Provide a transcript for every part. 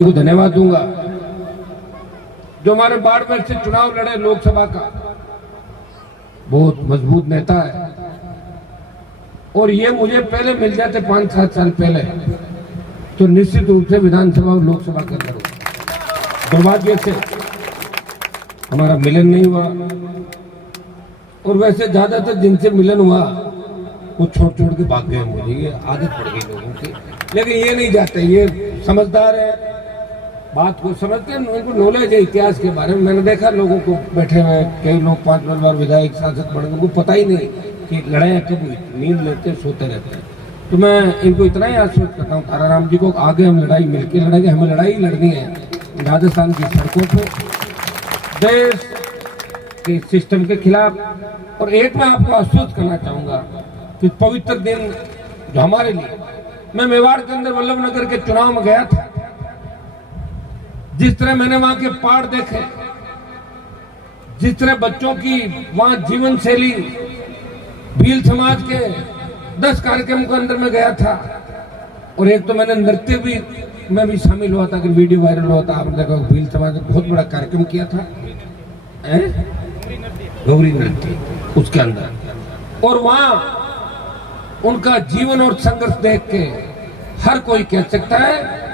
को धन्यवाद दूंगा जो हमारे बाड़मेर से चुनाव लड़े लोकसभा का। बहुत मजबूत नेता है और ये मुझे पहले मिल जाते 5-7 साल पहले तो निश्चित रूप से विधानसभा और लोकसभा का करूं। दुर्भाग्य से हमारा मिलन नहीं हुआ और वैसे ज्यादातर जिनसे मिलन हुआ वो छोड़ के भाग गए। मुझे ये आदत पड़ गई लोगों की, लेकिन ये नहीं जाते, ये समझदार है, बात को समझते हैं, उनको नॉलेज है इतिहास के बारे में। मैंने देखा लोगों को बैठे हुए, कई लोग 5 बार विधायक सांसद बन गए, उनको पता ही नहीं कि लड़ाई कब हुई, नींद लेते सोते रहते हैं। तो मैं इनको इतना ही आश्वस्त करता हूँ ताराराम जी को, आगे हम लड़ाई मिलकर लड़ेंगे, हमें लड़ाई लड़नी है राजस्थान की सड़कों को, देश के सिस्टम के खिलाफ। और एक मैं आपको आश्वस्त करना चाहूंगा कि पवित्र दिन जो हमारे लिए, मैं मेवाड़ के अंदर वल्लभनगर के चुनाव में गया था, जिस तरह मैंने वहां के पहाड़ देखे, जिस तरह बच्चों की वहां जीवन शैली, भील समाज के 10 कार्यक्रम के अंदर में गया था। और एक तो मैंने नृत्य भी मैं भी शामिल हुआ था कि वीडियो वायरल हुआ था, आपने देखा भील समाज ने बहुत बड़ा कार्यक्रम किया था, गौरी नृत्य उसके अंदर। और वहां उनका जीवन और संघर्ष देख के हर कोई कह सकता है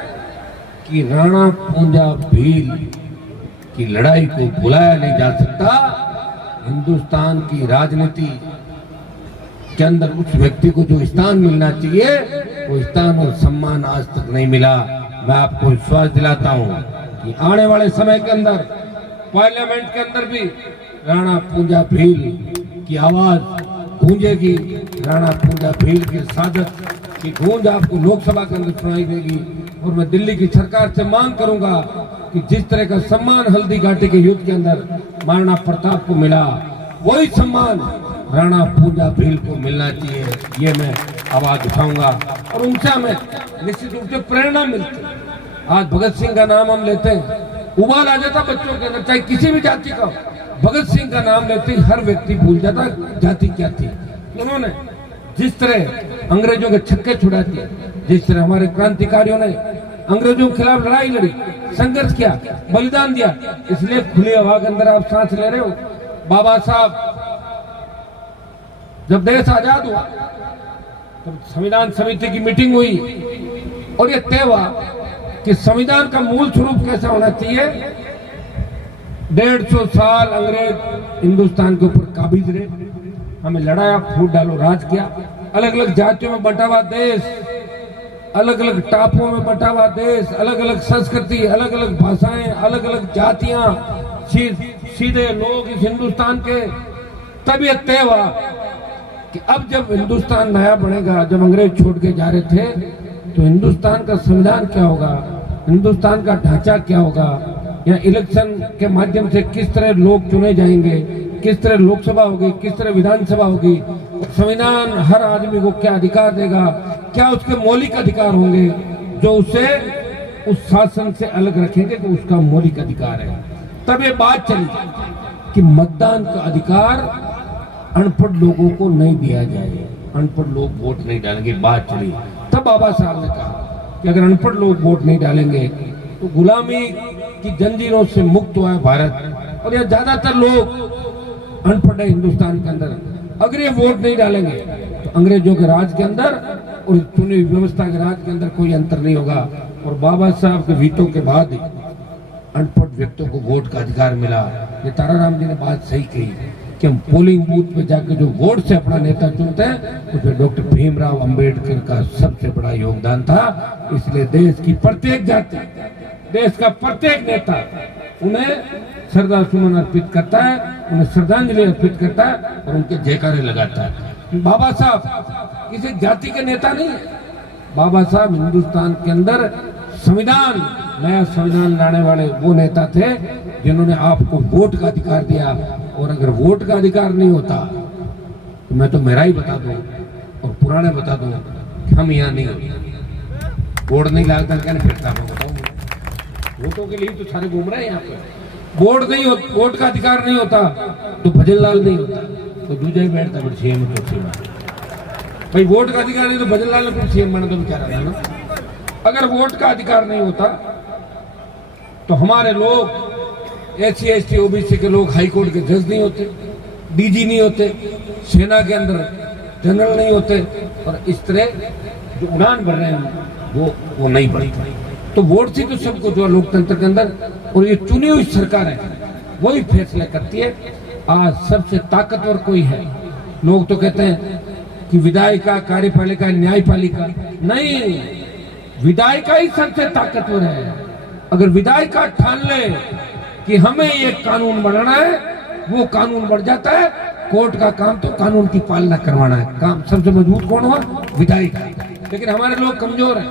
कि राणा पूंजा भील की लड़ाई को भुलाया नहीं जा सकता। हिंदुस्तान की राजनीति के अंदर उस व्यक्ति को जो स्थान मिलना चाहिए वो स्थान और सम्मान आज तक नहीं मिला। मैं आपको विश्वास दिलाता हूं कि आने वाले समय के अंदर पार्लियामेंट के अंदर भी राणा पूंजा भील की आवाज गूंजेगी, राणा पूंजा भील की शहादत की गूंज आपको लोकसभा के अंदर सुनाई देगी। और मैं दिल्ली की सरकार से मांग करूंगा कि जिस तरह का सम्मान हल्दी घाटी के युद्ध के अंदर महाराणा प्रताप को मिला, वही सम्मान राणा पूंजा भील को मिलना चाहिए। ये मैं आवाज उठाऊंगा और उनसे हमें निश्चित रूप से प्रेरणा मिलती है। आज भगत सिंह का नाम हम लेते हैं, उबाल आ जाता बच्चों के अंदर, चाहे किसी भी जाति का। भगत सिंह का नाम लेते ही हर व्यक्ति भूल जाता जाति क्या थी। उन्होंने जिस तरह अंग्रेजों के छक्के छुड़ा दिए, जिस तरह हमारे क्रांतिकारियों ने अंग्रेजों के खिलाफ लड़ाई लड़ी, संघर्ष किया, बलिदान दिया, इसलिए खुली हवा के अंदर आप सांस ले रहे हो। बाबा साहब जब देश आजाद हुआ तब संविधान समिति की मीटिंग हुई और यह तय हुआ कि संविधान का मूल स्वरूप कैसा होना चाहिए। 150 साल अंग्रेज हिंदुस्तान के ऊपर काबिज रहे, हमें लड़ाया, फूट डालो राज किया, अलग अलग जातियों में बंटा हुआ देश, अलग अलग टापुओं में बंटा हुआ देश, अलग अलग संस्कृति, अलग अलग भाषाएं, अलग अलग जातियां, सीधे लोग इस हिंदुस्तान के। तब यह तय हुआ कि अब जब हिंदुस्तान नया बनेगा, जब अंग्रेज छोड़ के जा रहे थे, तो हिंदुस्तान का संविधान क्या होगा, हिंदुस्तान का ढांचा क्या होगा, या इलेक्शन के माध्यम से किस तरह लोग चुने जाएंगे, किस तरह लोकसभा होगी, किस तरह विधानसभा होगी, संविधान हर आदमी को क्या अधिकार देगा, क्या उसके मौलिक अधिकार होंगे जो उसे उस शासन से अलग रखेंगे तो उसका मौलिक अधिकार है। तब ये बात चली कि मतदान का अधिकार अनपढ़ लोगों को नहीं दिया जाए, अनपढ़ लोग वोट नहीं डालेंगे। बात चली, तब बाबा साहब ने कहा कि अगर अनपढ़ लोग वोट नहीं डालेंगे तो गुलामी की जंजीरों से मुक्त हुआ है भारत। और यह ज्यादातर लोग अनपढ़ है हिंदुस्तान के अंदर, अगर ये वोट नहीं डालेंगे तो अंग्रेजों के राज के अंदर और चुनी व्यवस्था के राज के अंदर कोई अंतर नहीं होगा। और बाबा साहब के वीटो के बाद अनपढ़ व्यक्तियों को वोट का अधिकार मिला। ये ताराराम जी ने बात सही कही कि हम पोलिंग बूथ पे जाकर जो वोट से अपना नेता चुनते हैं, उसमें डॉक्टर भीमराव अंबेडकर का सबसे बड़ा योगदान था। इसलिए देश की प्रत्येक जाति, देश का प्रत्येक नेता उन्हें श्रद्धा सुमन अर्पित करता है, उन्हें श्रद्धांजलि अर्पित करता है और उनके जयकारे लगाता है। बाबा साहब किसी जाति के नेता नहीं है, बाबा साहब हिंदुस्तान के अंदर संविधान, नया संविधान लाने वाले वो नेता थे जिन्होंने आपको वोट का अधिकार दिया। और अगर वोट का अधिकार नहीं होता तो मैं तो मेरा ही बता दूं और पुराने बता दूं कि हम यहाँ नहीं होते। वोट नहीं लागता क्या नहीं फिरता, मैं बताऊँ, वोटों के लिए तो सारे घूम रहे हैं यहाँ पे। वोट नहीं हो, वोट का अधिकार नहीं होता तो भजनलाल नहीं होता, तो दूसरे बैठता फिर सीएम भाई। वोट का अधिकार नहीं तो भजनलाल ने फिर सीएम बना तो बेचारा था ना। अगर वोट का अधिकार नहीं होता तो हमारे लोग SC ST OBC के लोग हाई कोर्ट के जज नहीं होते, DG नहीं होते, सेना के अंदर जनरल नहीं होते, और इस तरह जो उड़ान भर रहे हैं वो नहीं बढ़ी। तो वोट से तो सबको जो लोकतंत्र के अंदर, और ये चुनी हुई सरकार है वही फैसले करती है। आज सबसे ताकतवर कोई है, लोग तो कहते हैं कि विधायिका, कार्यपालिका, न्यायपालिका, नहीं, विधायिका ही सबसे ताकतवर है। अगर विधायिका ठान ले कि हमें ये कानून बनाना है, वो कानून बढ़ जाता है। कोर्ट का काम तो कानून की पालना करवाना है। काम सबसे मजबूत कौन हुआ? विधायिका। लेकिन हमारे लोग कमजोर हैं,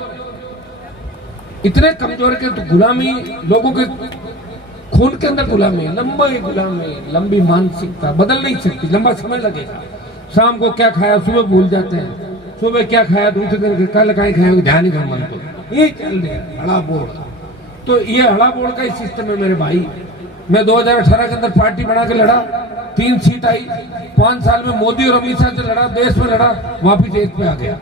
इतने कमजोर के तो गुलामी, लोगों के खून के अंदर गुलामी, लंबी मानसिकता बदल नहीं सकती, लंबा समय लगेगा। शाम को क्या खाया सुबह भूल जाते हैं, सुबह क्या खाया दूसरे दिन कल कहीं खाया ध्यान ही मन को, ये चल रहा है हड़ा बोड़। तो ये हड़ा बोड़ का ही सिस्टम है मेरे भाई। मैं 2018 के अंदर पार्टी बना के लड़ा, 3 सीट आई। 5 साल में मोदी और अमित शाह से लड़ा, देश में लड़ा, वापिस 1 पे आ गया।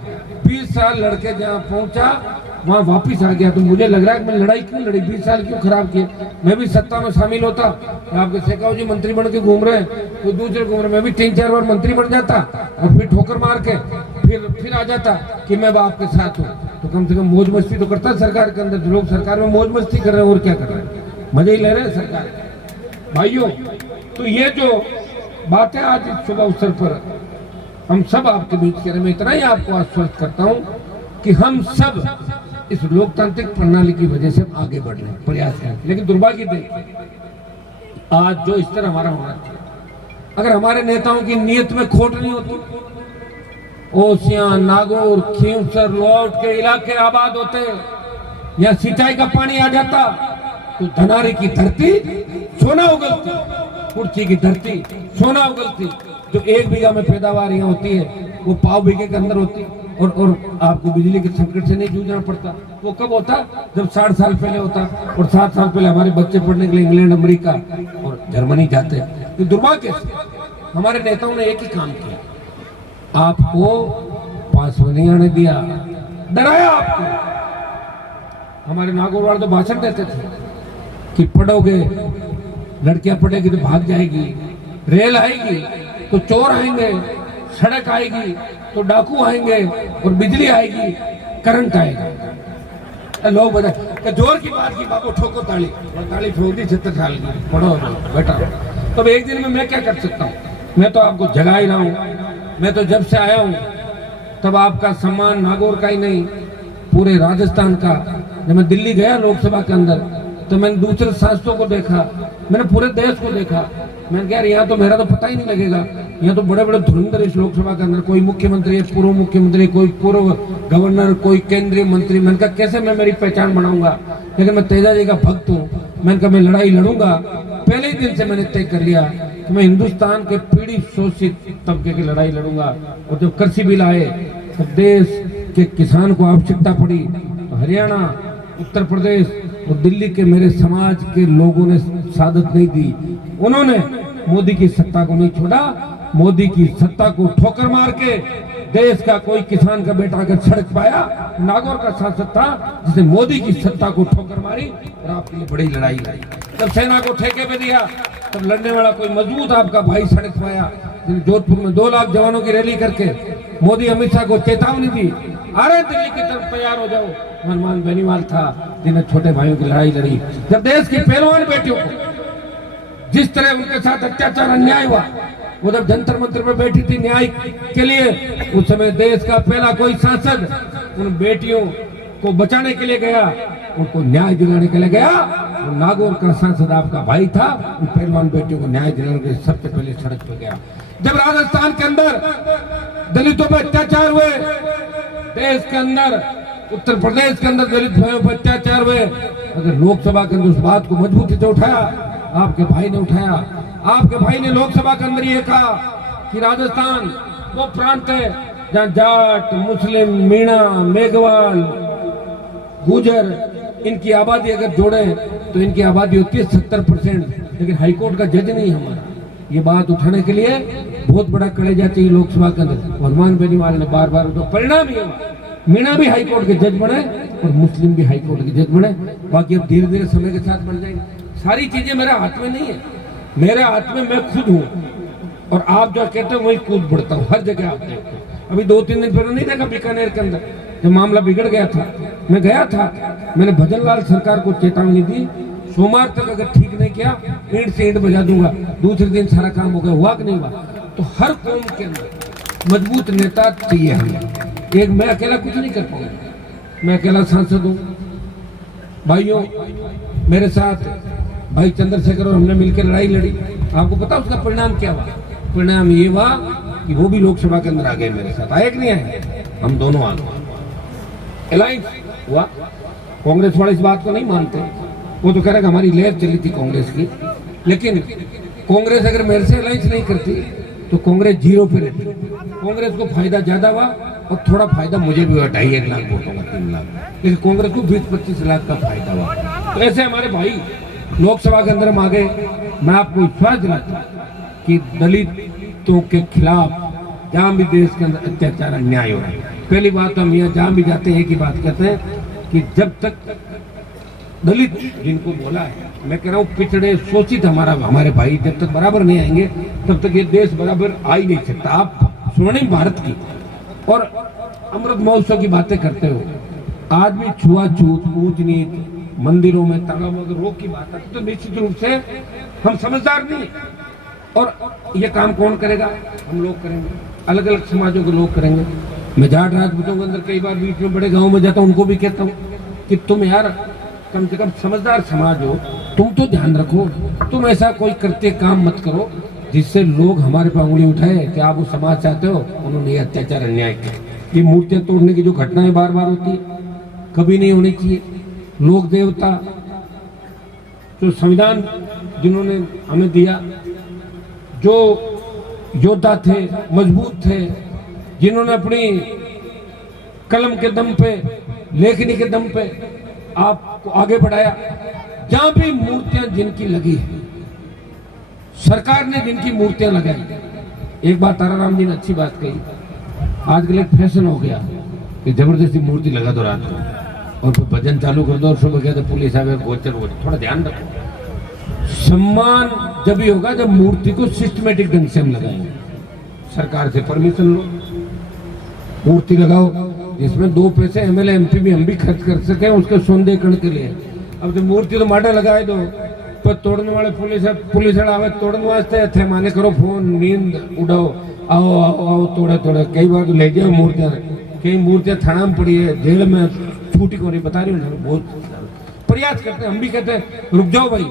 20 साल लड़के जहाँ पहुंचा वहां वापिस आ गया। तो मुझे लग रहा है कि मैं लड़ाई क्यों लड़ी, 20 साल क्यों खराब किए। मैं भी सत्ता में शामिल होता, आपके शेखाव जी मंत्री बन के घूम रहे हैं, तो दूसरे घूम रहे, मैं भी 3-4 बार मंत्री बन जाता और फिर ठोकर मार के फिर आ जाता कि मैं आपके साथ हूँ। तो कम से कम मौज मस्ती तो करता सरकार के अंदर। जो लोग सरकार में मौज मस्ती कर रहे हैं और क्या कर रहे हैं, मजे ही ले रहे हैं सरकार भाइयों। तो ये जो बात है आज इस शुभ अवसर पर हम सब आपके बीच कह रहे हैं, मैं इतना ही आपको आश्वस्त करता हूँ कि हम सब इस लोकतांत्रिक प्रणाली की वजह से आगे बढ़ रहे हैं, प्रयास करें। लेकिन दुर्भाग्य देखिए आज जो इस तरह हमारा होना चाहिए, अगर हमारे नेताओं की नीयत में खोट नहीं होती, ओसियां, नागौर, खींवसर, लौट के इलाके आबाद होते या सिंचाई का पानी आ जाता, तो धनारे की धरती सोना उगलती, कुर्सी की धरती सोना उगलती। जो 1 बीघा में पैदावार यहाँ होती है वो पाव बीघे के अंदर होती, और आपको बिजली के संकट से नहीं जूझना पड़ता। वो कब होता? जब 60 साल पहले होता, और 7 साल पहले हमारे बच्चे पढ़ने के लिए इंग्लैंड, अमेरिका और जर्मनी जाते। तो दुर्भाग्य से हमारे नेताओं ने एक ही काम किया, आपको पास में नहीं आने दिया, डराया आपको। हमारे नागौर वाले तो भाषण देते थे कि पढ़ोगे, लड़कियां पढ़ेगी तो भाग जाएगी, रेल आएगी तो चोर आएंगे, सड़क आएगी तो डाकू आएंगे, और बिजली आएगी, करंट आएगा। लोग बता जोर की बात की, बाबू ठोको ताली, और ताली ठोक दी, 76 साल की, पढ़ो बेटा। तो एक दिन में मैं क्या कर सकता हूँ? मैं तो आपको जगा ही रहा हूँ। मैं तो जब से आया हूँ तब आपका सम्मान नागौर का ही नहीं, पूरे राजस्थान का। जब मैं दिल्ली गया लोकसभा के अंदर, तो मैंने दूसरे सांसदों को देखा, मैंने पूरे देश को देखा। मैंने कहा यहाँ तो मेरा तो पता ही नहीं लगेगा, यहाँ तो बड़े बड़े धुरंधर इस लोकसभा के अंदर, कोई मुख्यमंत्री है, पूर्व मुख्यमंत्री, कोई पूर्व गवर्नर, कोई केंद्रीय मंत्री। मैंने कहा कैसे मैं मेरी पहचान बनाऊंगा? लेकिन मैं तेजा जी का भक्त हूँ। मैंने कहा मैं लड़ाई लड़ूंगा। पहले ही दिन से मैंने तय कर लिया कि मैं हिंदुस्तान के पीड़ित शोषित तबके की लड़ाई लड़ूंगा। और जब कृषि बिल आए तो देश के किसान को आवश्यकता पड़ी, तो हरियाणा, उत्तर प्रदेश और दिल्ली के मेरे समाज के लोगों ने सादत नहीं दी। उन्होंने मोदी की सत्ता को नहीं छोड़ा। मोदी की सत्ता को ठोकर मार के देश का कोई किसान का बेटा अगर सड़क पाया, नागौर का सांसद था जिसने मोदी की सत्ता को ठोकर मारी और आपके लिए बड़ी लड़ाई लड़ी। जब सेना को ठेके पे दिया तब लड़ने वाला कोई मजबूत आपका भाई सड़क पाया। जोधपुर में 2 लाख जवानों की रैली करके मोदी अमित शाह को चेतावनी दी, अरे दिल्ली की तरफ तैयार हो जाओ। हनुमान बेनीवाल था जिन्हें छोटे भाइयों की लड़ाई लड़ी। जब देश की पहलवान बेटियों को जिस तरह उनके साथ अत्याचार अन्याय हुआ, वो जब जंतर मंतर पर बैठी थी न्याय के लिए, उस समय देश का पहला कोई सांसद उन बेटियों को बचाने के लिए गया, उनको न्याय दिलाने के लिए गया। वो नागौर का सांसद आपका भाई था, उन पहलवान बेटियों को न्याय दिलाने के लिए सबसे पहले सड़क पर गया। जब राजस्थान के अंदर दलितों पर अत्याचार हुए, देश के अंदर उत्तर प्रदेश के अंदर दलित भाइयों पर अत्याचार हुए, अगर लोकसभा के अंदर उस बात को मजबूती से उठाया, आपके भाई ने उठाया। आपके भाई ने लोकसभा के अंदर ये कहा कि राजस्थान वो प्रांत है जहाँ जाट, मुस्लिम, मीणा, मेघवाल, गुजर, इनकी आबादी अगर जोड़े तो इनकी आबादी होती है 70%। लेकिन हाईकोर्ट का जज नहीं हमारा। ये बात उठाने के लिए बहुत बड़ा कलेजा चाहिए लोकसभा के अंदर। हनुमान बेनीवाल ने बार बार, तो परिणाम ये हुआ मीणा भी हाई कोर्ट के जज बने और मुस्लिम भी हाई कोर्ट के जज बने। बाकी अब धीरे धीरे समय के साथ बन जाएंगे। सारी चीजें मेरे हाथ में नहीं है, मेरे हाथ में मैं खुद हूँ। और आप जो कहते हो वही कूद बढ़ता हूँ, हर जगह आप देखते हो। अभी 2-3 दिन पहले नहीं देखा बीकानेर के अंदर जब मामला बिगड़ गया था, मैं गया था, मैंने भजन लाल सरकार को चेतावनी दी, सोमवार तक अगर ठीक नहीं किया ईंट से ईंट बजा दूंगा। दूसरे दिन सारा काम हो गया, हुआ कि नहीं हुआ? तो हर कौम के अंदर मजबूत नेता चाहिए हमें। एक मैं अकेला कुछ नहीं कर पाऊंगा, मैं अकेला सांसद हूँ। भाइयों, मेरे साथ भाई चंद्रशेखर और हमने मिलकर लड़ाई लड़ी। आपको पता उसका परिणाम क्या हुआ? परिणाम ये हुआ कि वो भी लोकसभा के अंदर आ गए मेरे साथ। आए कि नहीं आए? हम दोनों आ गए। अलायंस हुआ। कांग्रेस वाले इस बात को नहीं मानते, वो तो कह रहे हमारी लहर चली थी कांग्रेस की। लेकिन कांग्रेस अगर मेरे से अलायंस नहीं करती तो कांग्रेस 0 पे रहती। कांग्रेस को फायदा ज्यादा हुआ और थोड़ा फायदा मुझे भी हुआ, 2.5 लाख वोटों का, 3 लाख। लेकिन कांग्रेस को 20-25 लाख का फायदा हुआ। तो ऐसे हमारे भाई लोकसभा के अंदर हम आ गए। मैं आपको विश्वास दिलाता हूं कि दलितों के खिलाफ जहां भी देश के अंदर अत्याचार अन्याय हो रहा है, पहली बात तो हम यहाँ जहां भी जाते हैं एक ही बात कहते हैं कि जब तक दलित जिनको बोला है, मैं कह रहा हूँ पिछड़े शोषित हमारे भाई जब तक बराबर नहीं आएंगे तब तक ये देश बराबर आ ही नहीं सकता। आप स्वर्णिम भारत की और अमृत महोत्सव की बातें करते हो, आज भी छुआछूत, ऊंच नीच, मंदिरों में तालाबों में रोक की बात है, तो निश्चित रूप से हम समझदार नहीं। और ये काम कौन करेगा? हम लोग करेंगे, अलग अलग समाजों के लोग करेंगे। मैं जाट राजपूतों के अंदर कई बार बीच में बड़े गांव में जाता हूँ, उनको भी कहता हूँ कि तुम यार कम से कम समझदार समाज हो, तुम तो ध्यान रखो, तुम ऐसा कोई करते काम मत करो जिससे लोग हमारे पर उंगली उठाए कि आप वो समाज चाहते हो, उन्होंने ये अत्याचार अन्याय किया। ये मूर्तियां तोड़ने की जो घटनाएं बार बार होती है, कभी नहीं होनी चाहिए। लोक देवता जो संविधान जिन्होंने हमें दिया, जो योद्धा थे, मजबूत थे, जिन्होंने अपनी कलम के दम पे, लेखनी के दम पे आपको आगे बढ़ाया, जहां भी मूर्तियां जिनकी लगी है, सरकार ने जिनकी मूर्तियां लगाई। एक बात ताराराम जी ने अच्छी बात कही, आजकल एक फैशन हो गया कि जबरदस्ती मूर्ति लगा दो रात को और फिर भजन चालू कर दो और सुबह कहते पुलिस आ गए, गोचर हो। थोड़ा ध्यान रखो, सम्मान जब ही होगा जब मूर्ति को सिस्टमेटिक ढंग से हम लगाएंगे। सरकार से परमिशन लो, मूर्ति लगाओ जिसमें 2 पैसे एमएलए एमपी भी हम भी खर्च कर सके उसके सौंदर्यीकरण के लिए। अब तो मूर्ति तो माडा लगाए दो, पर तोड़ने वाले पुलिस आवे तोड़ने वास्ते थे, माने करो फोन, नींद उड़ाओ, आओ आओ आओ तोड़े तोड़े। कई बार तो ले जाओ मूर्तियां, कई मूर्तियां थाना में पड़ी है, जेल में छूटी को नहीं, बता रही हूँ। बहुत प्रयास करते हैं, हम भी कहते हैं रुक जाओ भाई,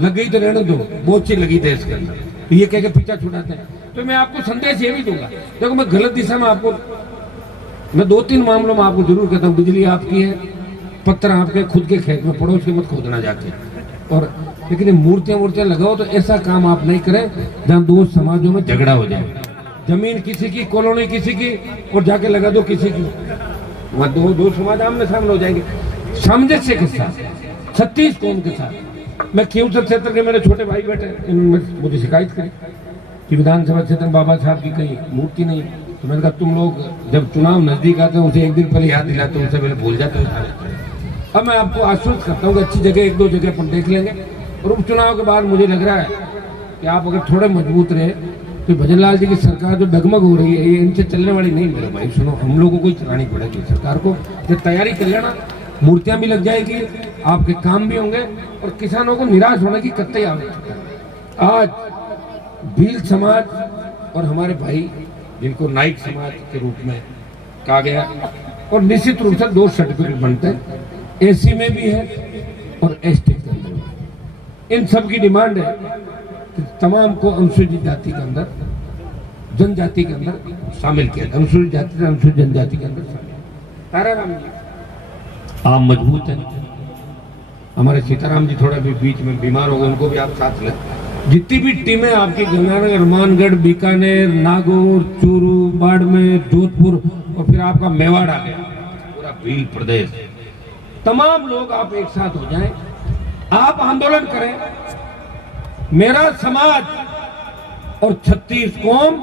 लग गई तो रहने दो, बहुत चीज लगी देश के अंदर, तो ये कह के पीछा छुड़ाते हैं। तो मैं आपको संदेश ये भी दूंगा, देखो मैं गलत दिशा में आपको, मैं 2-3 मामलों में आपको जरूर कहता हूँ, बिजली आपकी है, पत्थर आपके खुद के खेत में, पड़ोस के मत खोदना जाके। और लेकिन मूर्तियां लगाओ तो ऐसा काम आप नहीं करें जहाँ 2 समाजों में झगड़ा हो जाए। जमीन किसी की, कॉलोनी किसी की, और जाके लगा दो किसी की, वहाँ 2 समाज आमने सामने हो जाएंगे। सामंजस्य के साथ, 36 कौम के साथ। मैं खींवसर क्षेत्र के मेरे छोटे भाई बैठे, उन्होंने मुझे शिकायत करी कि विधानसभा क्षेत्र में बाबा साहब की कहीं मूर्ति नहीं। तो मैंने कहा तुम लोग जब चुनाव नजदीक आते हैं उसे एक दिन पहले याद दिलाते हो, उससे पहले भूल जाते हो। अब मैं आपको आश्वस्त करता हूँ कि अच्छी जगह 1-2 जगह पर देख लेंगे। और उपचुनाव के बाद मुझे लग रहा है कि आप अगर थोड़े मजबूत रहे तो भजन लाल जी की सरकार जो डगमग हो रही है ये इनसे चलने वाली नहीं। मेरे भाई सुनो, हम लोगों को ही चलानी पड़ेगी सरकार को। जब तैयारी कर लेना, मूर्तियां भी लग जाएगी, आपके काम भी होंगे और किसानों को निराश होने की कतई आवश्यकता है। आज भील समाज और हमारे भाई जिनको नाइक समाज के रूप में कहा गया, और निश्चित रूप से 2 सर्टिफिकेट बनते हैं, एसी में भी है और एसटी के अंदर भी। इन सब की डिमांड है कि तमाम को अनुसूचित जाति के अंदर, जनजाति के अंदर शामिल किया, अनुसूचित जाति से अनुसूचित जनजाति के अंदर शामिल। ताराराम जी आप मजबूत हैं, हमारे सीताराम जी थोड़ा भी बीच में बीमार हो गए, उनको भी आप साथ लें। जितनी भी टीमें आपकी गंगानगर, हनुमानगढ़, बीकानेर, नागौर, चूरू, बाड़मेर, जोधपुर और फिर आपका मेवाड़ आ गया, पूरा भील प्रदेश, तमाम लोग आप एक साथ हो जाएं, आप आंदोलन करें। मेरा समाज और 36 कौम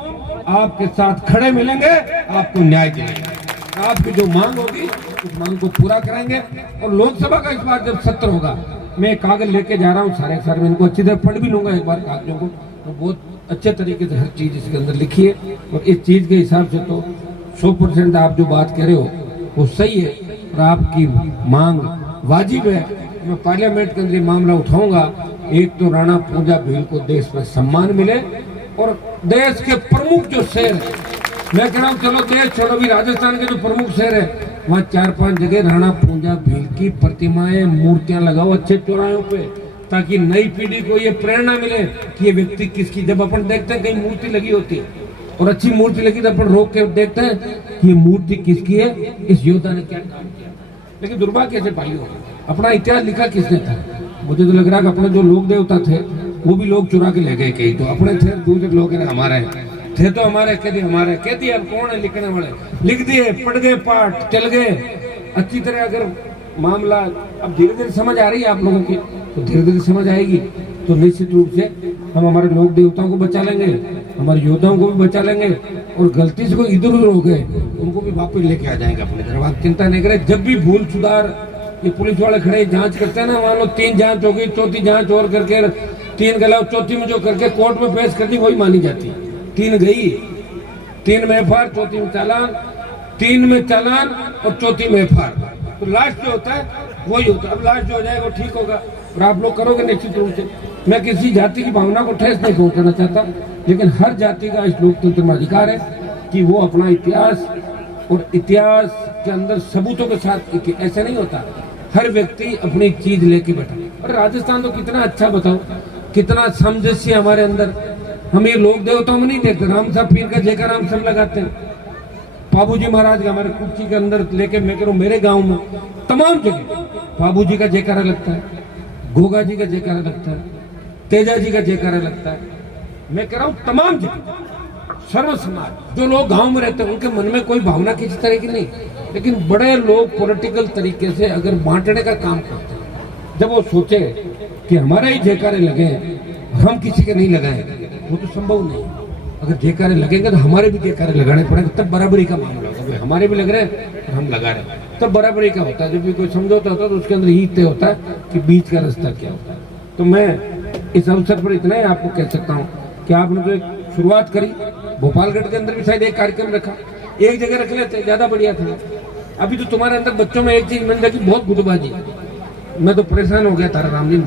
आपके साथ खड़े मिलेंगे, आपको न्याय दिलाएंगे। आपकी जो मांग होगी उस मांग को पूरा करेंगे। और लोकसभा का इस बार जब सत्र होगा, मैं कागज लेके जा रहा हूँ सारे मैं इनको अच्छी तरह पढ़ भी लूंगा एक बार कागजों को, तो बहुत अच्छे तरीके से हर चीज इसके अंदर लिखी है। और इस चीज के हिसाब से तो 100% आप जो बात कह रहे हो वो सही है और आपकी मांग वाजिब है। मैं पार्लियामेंट के अंदर ये मामला उठाऊंगा। एक तो राणा पूंजा भील को देश में सम्मान मिले और देश के प्रमुख जो शहर है, मैं कह रहा हूँ चलो देश छोड़ो, भी राजस्थान के जो प्रमुख शहर है वहाँ 4-5 जगह राणा पूंजा भील की प्रतिमाएं मूर्तियां लगाओ अच्छे चौराहों पे, ताकि नई पीढ़ी को ये प्रेरणा मिले कि ये व्यक्ति किसकी। जब अपन देखते हैं कहीं मूर्ति लगी होती है और अच्छी मूर्ति लगी तो अपन रोक के देखते हैं कि ये मूर्ति किसकी है, इस योद्धा ने क्या काम किया। लेकिन दुर्भाग्य से भाइयों, अपना इतिहास लिखा किसने था? मुझे तो लग रहा है कि अपने जो लोक देवता थे वो भी लोग चुरा के ले गए। कहीं तो अपने थे, दूसरे लोग हमारे थे तो हमारे, कह दिए अब कौन है लिखने वाले, लिख दिए, पढ़ गए, पाठ चल गए अच्छी तरह। अगर मामला अब धीरे धीरे समझ आ रही है आप लोगों की, तो धीरे धीरे समझ आएगी तो निश्चित रूप से हम हमारे लोक देवताओं को बचा लेंगे, हमारे योद्धाओं को भी बचा लेंगे, और गलती से कोई इधर उधर हो गए उनको भी वापस लेके आ जाएंगे अपनी तरफ। आप चिंता नहीं करें। जब भी भूल सुधार ये पुलिस वाले खड़े जांच करते हैं ना, मान लो 3 जांच हो गई, चौथी जांच और करके 3 गला, चौथी में जो करके कोर्ट में पेश करनी वही मानी जाती। 3 गई, 3 में एफआर, चौथी में चालान, 3 में चालान और चौथी में एफआर, तो लास्ट जो होता है वही होता है। अब लास्ट जो हो जाएगा वो ठीक होगा और आप लोग करोगे निश्चित रूप से। मैं किसी जाति की भावना को ठेस नहीं पहुंचाना चाहता, लेकिन हर जाति का इस लोकतंत्र में अधिकार है कि वो अपना इतिहास और इतिहास के अंदर सबूतों के साथ, ऐसा नहीं होता हर व्यक्ति अपनी चीज लेके बैठा। और राजस्थान तो कितना अच्छा, बताओ कितना सामंजस्य हमारे अंदर। हम ये लोक देवताओं में नहीं देखते, राम साहब पीर का जयकार राम सब लगाते हैं, बाबूजी महाराज का हमारे कुर्सी के अंदर लेके, मैं करूँ मेरे गांव में तमाम जगह बाबूजी का जयकारा लगता है, गोगा जी का जयकारा लगता है, तेजा जी का जयकारा लगता है। मैं कह रहा हूँ तमाम जगह सर्व समाज जो लोग गांव में रहते हैं उनके मन में कोई भावना किसी तरह की नहीं, लेकिन बड़े लोग पॉलिटिकल तरीके से अगर बांटने का काम करते हैं, जब वो सोचे कि हमारे ही जयकारे लगे हम किसी के नहीं लगाए, वो तो संभव नहीं। अगर जयकारे लगेंगे तो हमारे भी जयकारे लगाने पड़ेंगे, तब बराबरी का मामला होगा। हमारे भी लग रहे हैं और हम लगा रहे हैं, तब बराबरी का होता है। जब भी कोई समझौता होता है तो उसके अंदर ही तय होता है कि बीच का रास्ता क्या होता है। तो मैं इस अवसर पर इतना ही आपको कह सकता हूँ कि आपने तो एक शुरुआत करी, भोपालगढ़ के अंदर भी शायद एक कार्यक्रम रखा, एक जगह रख लेते ज्यादा बढ़िया था। अभी तो तुम्हारे अंदर बच्चों में एक चीज मैंने देखी, बहुत गुटबाजी। मैं तो परेशान हो गया तारा रामलीन।